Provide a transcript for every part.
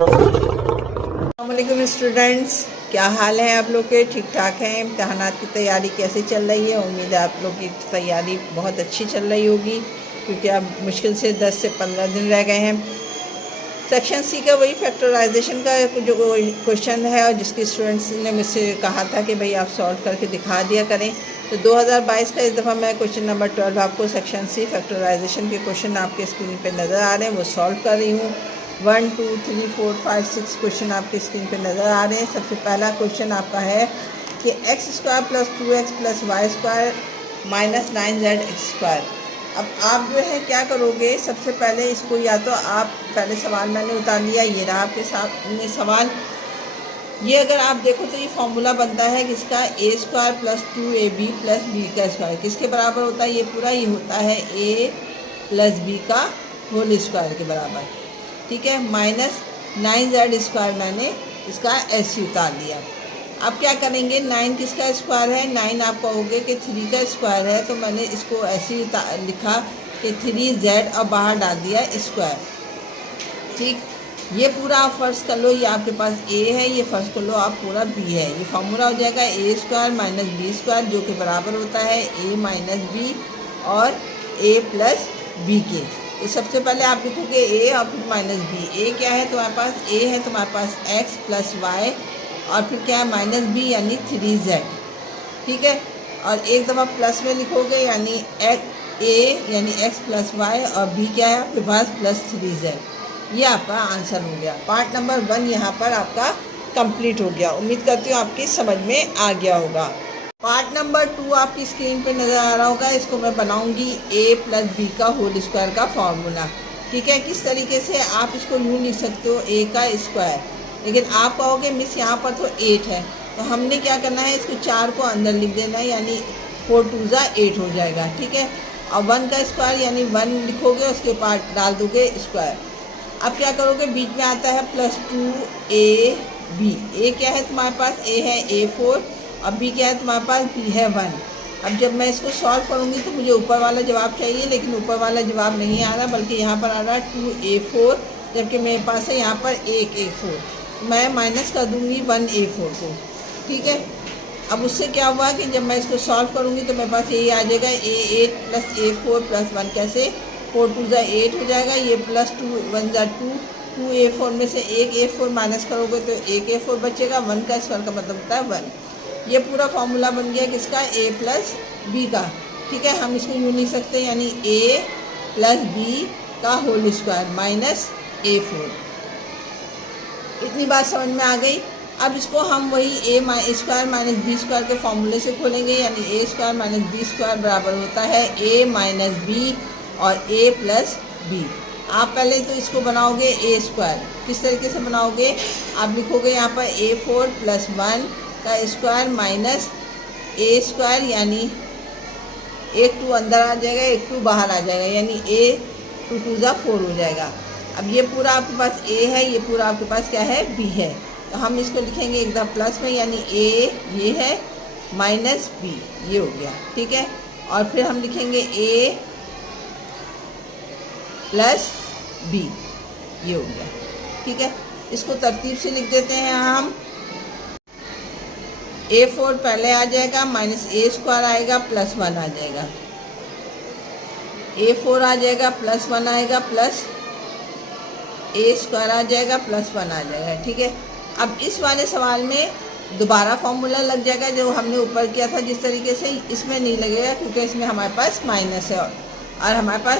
अस्सलामुअलैकुम स्टूडेंट्स, क्या हाल है आप लोग के? ठीक ठाक हैं? इम्तहानात की तैयारी कैसे चल रही है? उम्मीद है आप लोग की तैयारी बहुत अच्छी चल रही होगी, क्योंकि अब मुश्किल से 10 से 15 दिन रह गए हैं। सेक्शन सी का वही फैक्टराइजेशन का जो क्वेश्चन है, और जिसकी स्टूडेंट्स ने मुझसे कहा था कि भाई आप सॉल्व करके दिखा दिया करें, तो 2022 का इस दफ़ा मैं क्वेश्चन नंबर 12 आपको सेक्शन सी फैक्टराइजेशन के क्वेश्चन आपके स्क्रीन पे नज़र आ रहे हैं, वो सॉल्व कर रही हूँ। 1 2 3 4 5 6 क्वेश्चन आपके स्क्रीन पे नज़र आ रहे हैं। सबसे पहला क्वेश्चन आपका है कि x² + 2x + y² - 9z(x²). अब आप जो है क्या करोगे, सबसे पहले इसको या तो आप पहले सवाल मैंने उतार लिया, ये रहा आपके सामने सवाल। ये अगर आप देखो तो ये फॉर्मूला बनता है किसका, a² + 2ab + b का स्क्वायर किसके बराबर होता है? ये पूरा ही होता है a + b का होल स्क्वायर के बराबर, ठीक है। -9z² मैंने इसका ऐसे उतार लिया। अब क्या करेंगे, 9 किसका स्क्वायर है? 9 आप कहोगे कि 3 का स्क्वायर है, तो मैंने इसको ऐसे ही लिखा कि 3z और बाहर डाल दिया स्क्वायर, ठीक। ये पूरा आप फर्ज कर लो, ये आपके पास a है, ये फर्ज कर लो आप पूरा b है। ये फॉर्मूला हो जाएगा a² - b² जो कि बराबर होता है a - b और a + b के। तो सबसे पहले आप लिखोगे a और फिर -b। a क्या है तुम्हारे पास? a है तुम्हारे पास x + y और फिर क्या है -b यानी 3z, ठीक है। और एक दफ़ा प्लस में लिखोगे यानी a यानी x + y और b क्या है आपके पास +3z। ये आपका आंसर हो गया। पार्ट नंबर 1 यहाँ पर आपका कंप्लीट हो गया। उम्मीद करती हूँ आपकी समझ में आ गया होगा। पार्ट नंबर 2 आपकी स्क्रीन पे नज़र आ रहा होगा। इसको मैं बनाऊंगी a + b का होल स्क्वायर का फॉर्मूला, ठीक है। किस तरीके से आप इसको यूँ लिख सकते हो, a का स्क्वायर, लेकिन आप कहोगे मिस यहाँ पर तो 8 है, तो हमने क्या करना है, इसको 4 को अंदर लिख देना है, यानी 4 × 2 = 8 हो जाएगा, ठीक है। और 1 का स्क्वायर यानी 1 लिखोगे, उसके बाद डाल दोगे स्क्वायर। अब क्या करोगे, बीच में आता है +2ab। a क्या है तुम्हारे पास? a है a4 और b क्या है तुम्हारे पास? b है 1। अब जब मैं इसको सॉल्व करूँगी तो मुझे ऊपर वाला जवाब चाहिए, लेकिन ऊपर वाला जवाब नहीं आ रहा, बल्कि यहाँ पर आ रहा है 2a4, जबकि मेरे पास है यहाँ पर 1a4। मैं माइनस कर दूँगी 1a4 को, ठीक है। अब उससे क्या हुआ कि जब मैं इसको सॉल्व करूँगी तो मेरे पास यही आ जाएगा a8 + a4 + 1 कैसे, 4 × 2 = 8 हो जाएगा। ये +2 1 = 2, 2a4 में से 1a4 माइनस करोगे तो 1a4 बचेगा। 1 का स्क्वायर का मतलब होता है 1। ये पूरा फॉर्मूला बन गया किसका, a + b का, ठीक है। हम इसको यूँ लिख सकते हैं, यानी a + b का होल स्क्वायर -a4। इतनी बात समझ में आ गई। अब इसको हम वही a² - b² के फॉर्मूले से खोलेंगे, यानी a² - b² बराबर होता है a - b और a + b। आप पहले तो इसको बनाओगे a²। किस तरीके से बनाओगे, आप लिखोगे यहाँ पर a4 + 1 का स्क्वायर माइनस a², यानी 1 2 अंदर आ जाएगा, 1 2 बाहर आ जाएगा, यानी a 2 × 2 = 4 हो जाएगा। अब ये पूरा आपके पास a है, ये पूरा आपके पास क्या है, b है, तो हम इसको लिखेंगे एक दफ़ा प्लस में, यानी a ये है -b, ये हो गया, ठीक है। और फिर हम लिखेंगे a + b, ये हो गया, ठीक है। इसको तरतीब से लिख देते हैं हम। a4 पहले आ जाएगा, -a² आएगा, +1 आ जाएगा, a4 आ जाएगा, +1 आएगा, प्लस a² आ जाएगा, +1 आ जाएगा, ठीक है। अब इस वाले सवाल में दोबारा फॉर्मूला लग जाएगा जो हमने ऊपर किया था जिस तरीके से, इसमें नहीं लगेगा क्योंकि इसमें हमारे पास माइनस है और हमारे पास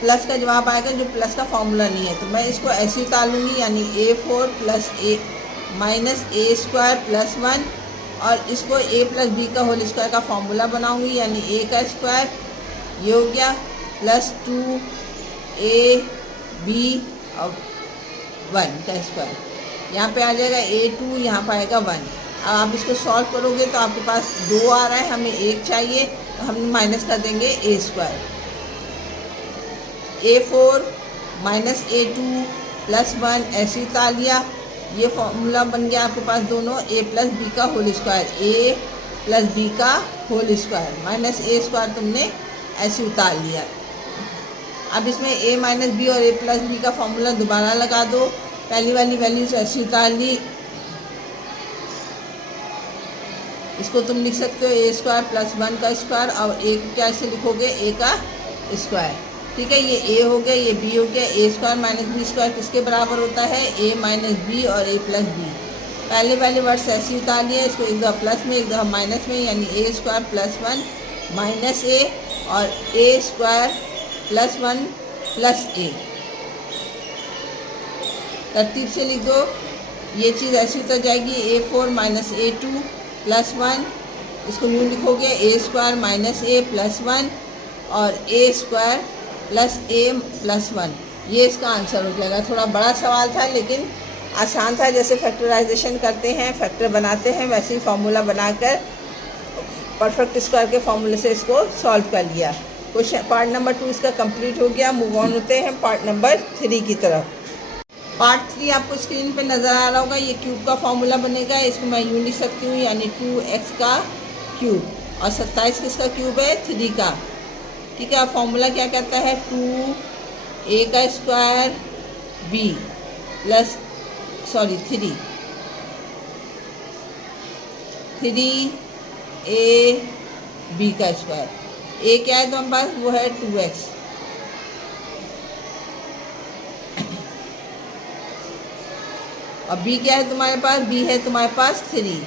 प्लस का जवाब आएगा, जो प्लस का फॉर्मूला नहीं है। तो मैं इसको ऐसे उतार लूँगी, यानी a4 + a -a² + 1, और इसको a + b का होल स्क्वायर का फॉर्मूला बनाऊँगी, यानी a का स्क्वायर, ये हो गया, +2ab और 1 का स्क्वायर, यहाँ पे आ जाएगा a2, यहाँ पर आएगा 1। अब आप इसको सॉल्व करोगे तो आपके पास 2 आ रहा है, हमें 1 चाहिए, तो हम माइनस कर देंगे a²। a4 -a2 + 1 ऐसे उतार लिया। ये फॉर्मूला बन गया आपके पास दोनों a + b का होल स्क्वायर, a + b का होल स्क्वायर -a² तुमने ऐसे उतार लिया। अब इसमें a - b और a + b का फॉर्मूला दोबारा लगा दो, पहली वाली वैल्यूज ऐसी उतार ली, इसको तुम लिख सकते हो ए स्क्वायर प्लस 1 का स्क्वायर, और ए को क्या ऐसे लिखोगे, ए का स्क्वायर। ठीक है, ये ए हो गया, ये बी हो गया। ए स्क्वायर माइनस बी स्क्वायर किसके बराबर होता है, ए माइनस बी और ए प्लस बी। पहले वाले वर्ड्स ऐसे ही उतार लिया, इसको एक दफ़ा प्लस में एक दफ़ा माइनस में, यानी ए स्क्वायर प्लस 1 माइनस ए और ए स्क्वायर प्लस 1 प्लस ए। तरतीब से लिख दो, ये चीज़ ऐसी उतर जाएगी, A4 माइनस A2 प्लस 1, इसको यूँ लिखोगे ए स्क्वायर माइनस ए प्लस 1 और ए स्क्वायर प्लस ए प्लस 1। ये इसका आंसर हो जाएगा। थोड़ा बड़ा सवाल था लेकिन आसान था। जैसे फैक्टराइजेशन करते हैं, फैक्टर बनाते हैं, वैसे ही फार्मूला बनाकर परफेक्ट स्क्वायर के फार्मूले से इसको सॉल्व कर लिया। क्वेश्चन पार्ट नंबर 2 इसका कंप्लीट हो गया। मूव ऑन होते हैं पार्ट नंबर 3 की तरफ। पार्ट 3 आपको स्क्रीन पे नज़र आ रहा होगा। ये क्यूब का फार्मूला बनेगा, इसको मैं यूँ लिख सकती हूँ, यानी 2x का क्यूब, और 27 किसका क्यूब है, 3 का। ठीक है, फार्मूला क्या कहता है, 2a का square b plus 3a b का स्क्वायर। a क्या है तुम्हारे पास, वो है 2x, और b क्या है तुम्हारे पास, b है तुम्हारे पास 3।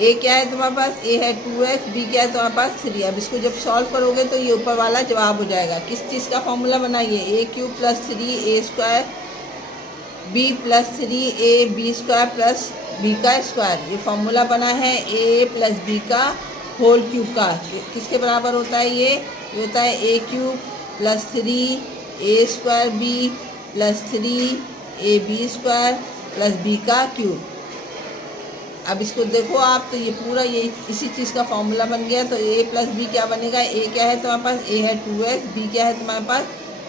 a क्या है तुम्हारे पास, a है 2x, b क्या है तुम्हारे पास 3। अब इसको जब सॉल्व करोगे तो ये ऊपर वाला जवाब हो जाएगा। किस चीज़ का फॉर्मूला बनाइए, a cube plus 3a square b plus 3a b square plus b का स्क्वायर। ये फॉर्मूला बना है a प्लस b का होल क्यूब का। किसके बराबर होता है ये होता है a cube plus 3a square b plus 3ab square plus b का क्यूब। अब इसको देखो आप, तो ये पूरा ये इसी चीज़ का फॉर्मूला बन गया। तो a प्लस बी क्या बनेगा, a क्या है तुम्हारे पास, a है 2x, b क्या है तुम्हारे पास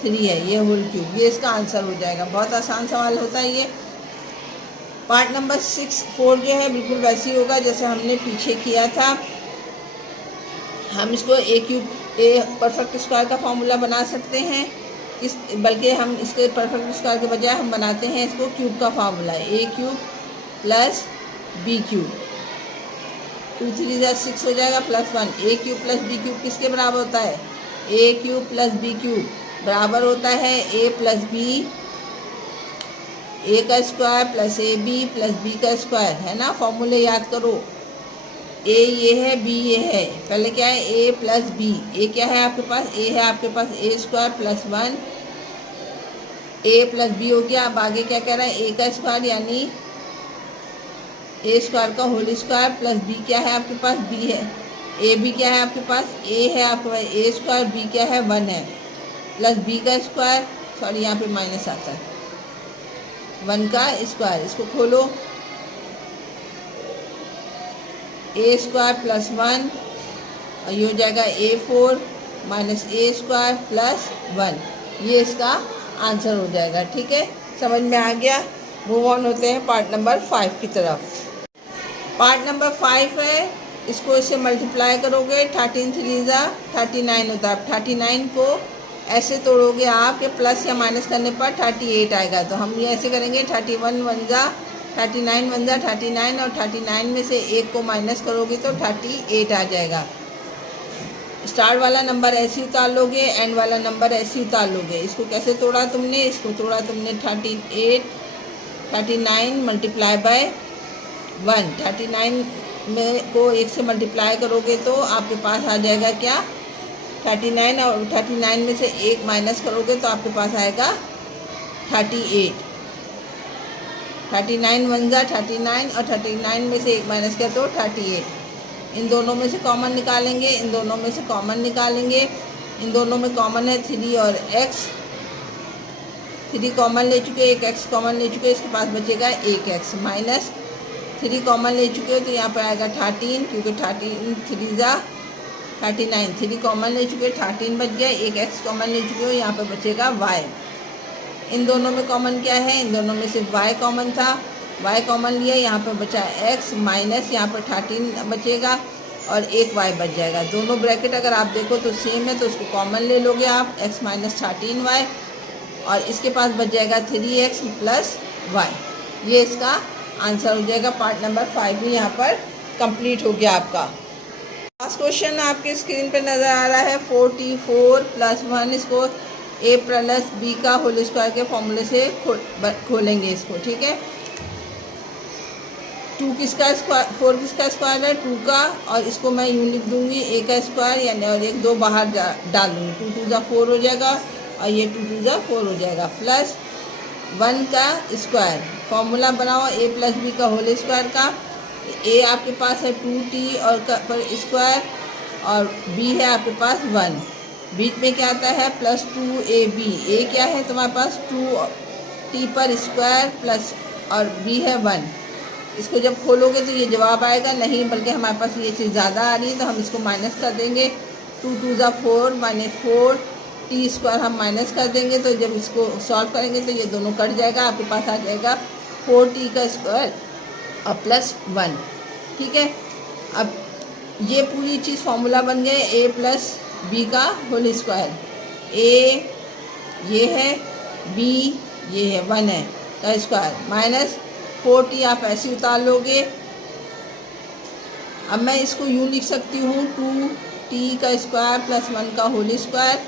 3 है, ये होल क्यूब। ये इसका आंसर हो जाएगा। बहुत आसान सवाल होता है ये। पार्ट नंबर 4 जो है बिल्कुल वैसे ही होगा जैसे हमने पीछे किया था। हम इसको a cube a perfect square का फॉर्मूला बना सकते हैं, बल्कि हम इसके परफेक्ट स्क्वायर के बजाय हम बनाते हैं इसको क्यूब का formula, a cube plus b cube. 2 3 6 हो जाएगा plus 1। a cube plus b cube किसके बराबर होता है, a cube plus b cube बराबर होता है a प्लस b, a का square plus A B plus b का स्क्वायर, है ना। फॉर्मूले याद करो, a ये है, b ये है। पहले क्या है, a प्लस b। a क्या है आपके पास, a है आपके पास a square plus 1, a plus b हो गया। अब आगे क्या कह रहा है, a का स्क्वायर यानी ए स्क्वायर का होल स्क्वायर प्लस बी क्या है आपके पास, बी है। ए बी क्या है आपके पास, ए है आपके पास ए स्क्वायर, बी क्या है 1 है, प्लस बी का स्क्वायर, सॉरी यहाँ पे माइनस आता है, 1 का स्क्वायर। इसको खोलो, ए स्क्वायर प्लस 1 और ये हो जाएगा A4 माइनस ए स्क्वायर प्लस 1। ये इसका आंसर हो जाएगा। ठीक है, समझ में आ गया। मूव ऑन होते हैं पार्ट नंबर 5 की तरफ। पार्ट नंबर 5 है, इसको इसे मल्टीप्लाई करोगे, 13 3 39 होता है। 39 को ऐसे तोड़ोगे आप कि प्लस या माइनस करने पर 38 आएगा। तो हम ये ऐसे करेंगे, 31 1 39 1 39 और 39 में से 1 को माइनस करोगे तो 38 आ जाएगा। स्टार्ट वाला नंबर ऐसे उतार लोगे, एंड वाला नंबर ऐसे उतार लोगे। इसको कैसे तोड़ा तुमने, इसको तोड़ा तुमने 39 मल्टीप्लाई बाय 1। 39 में को 1 से मल्टीप्लाई करोगे तो आपके पास आ जाएगा क्या, 39, और 39 में से 1 माइनस करोगे तो आपके पास आएगा 38। 39 1 39 और 39 में से 1 माइनस किया तो 38। इन दोनों में से कॉमन निकालेंगे, इन दोनों में से कॉमन निकालेंगे। इन दोनों में कॉमन है 3 और x, 3 कॉमन ले चुके, एक x कॉमन ले चुके, इसके पास बचेगा 1x, माइनस 3 कॉमन ले चुके हो तो यहाँ पर आएगा 13, क्योंकि 13 3 39, 3 कॉमन ले चुके 13 बच गया, एक x कॉमन ले चुके हो, यहाँ पर बचेगा y। इन दोनों में कॉमन क्या है, इन दोनों में सिर्फ y कॉमन था, y कॉमन लिया, यहाँ पर बचा x, माइनस यहाँ पर 13 बचेगा और एक y बच जाएगा। दोनों ब्रैकेट अगर आप देखो तो सेम है, तो उसको कॉमन ले लोगे आप, x माइनस 13y, और इसके पास बच जाएगा 3x + y। ये इसका आंसर हो जाएगा। पार्ट नंबर 5 भी यहाँ पर कंप्लीट हो गया आपका। लास्ट क्वेश्चन आपके स्क्रीन पे नज़र आ रहा है 4t4 + 1। इसको a + b का होल स्क्वायर के फॉर्मूले से खोलेंगे इसको, ठीक है। 2 किसका स्क्वायर, 4 किसका स्क्वायर है, 2 का, और इसको मैं यूँ लिख दूँगी a का स्क्वायर, यानी और 1 2 बाहर डाल दूँगी, 2 2 = 4 हो जाएगा और ये 2 2 = 4 हो जाएगा, प्लस 1 का स्क्वायर। फॉर्मूला बनाओ a + b का होल स्क्वायर का। a आपके पास है 2t और पर स्क्वायर, और b है आपके पास 1। बीच में क्या आता है +2ab। a क्या है तुम्हारे पास 2t पर स्क्वायर प्लस, और b है 1। इसको जब खोलोगे तो ये जवाब आएगा नहीं, बल्कि हमारे पास ये चीज़ ज़्यादा आ रही है तो हम इसको माइनस कर देंगे। 2 2 = 4 -4 t² हम माइनस कर देंगे। तो जब इसको सॉल्व करेंगे तो ये दोनों कट जाएगा, आपके पास आ जाएगा 4t का स्क्वायर और +1, ठीक है। अब ये पूरी चीज़ फॉर्मूला बन गए a + b का होल स्क्वायर। a ये है, b ये है, 1 है का स्क्वायर, माइनस 4t आप ऐसे उतार लोगे। अब मैं इसको यूँ लिख सकती हूँ 2t का स्क्वायर + 1 का होल स्क्वायर,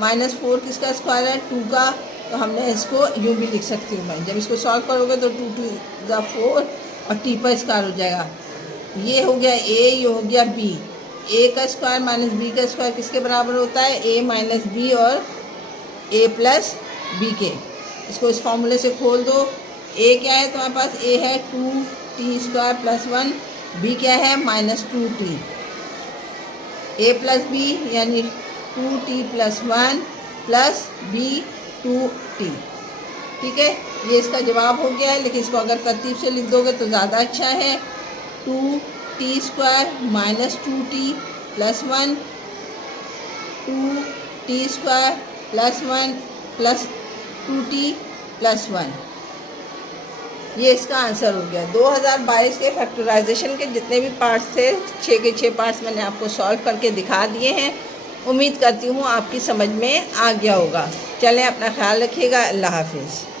-4 किसका स्क्वायर है 2 का, तो हमने इसको यूँ भी लिख सकती हूँ मैं। जब इसको सॉल्व करोगे तो 2 2 = 4 और t पर स्क्वायर हो जाएगा। ये हो गया a, ये हो गया b। a का स्क्वायर - b का स्क्वायर किसके बराबर होता है, a - b और a + b के। इसको इस फॉर्मूले से खोल दो। a क्या है तुम्हारे पास, a है 2t² + 1, b क्या है -2t। a + b यानी 2t + 1 + b 2t, ठीक है। ये इसका जवाब हो गया है, लेकिन इसको अगर तरतीब से लिख दोगे तो ज़्यादा अच्छा है। 2t² - 2t + 1, 2t² + 1 + 2t + 1। ये इसका आंसर हो गया। 2022 के फैक्टराइजेशन के जितने भी पार्ट्स थे, 6 के 6 पार्ट्स मैंने आपको सॉल्व करके दिखा दिए हैं। उम्मीद करती हूँ आपकी समझ में आ गया होगा। चलें, अपना ख्याल रखिएगा। अल्लाह हाफिज़।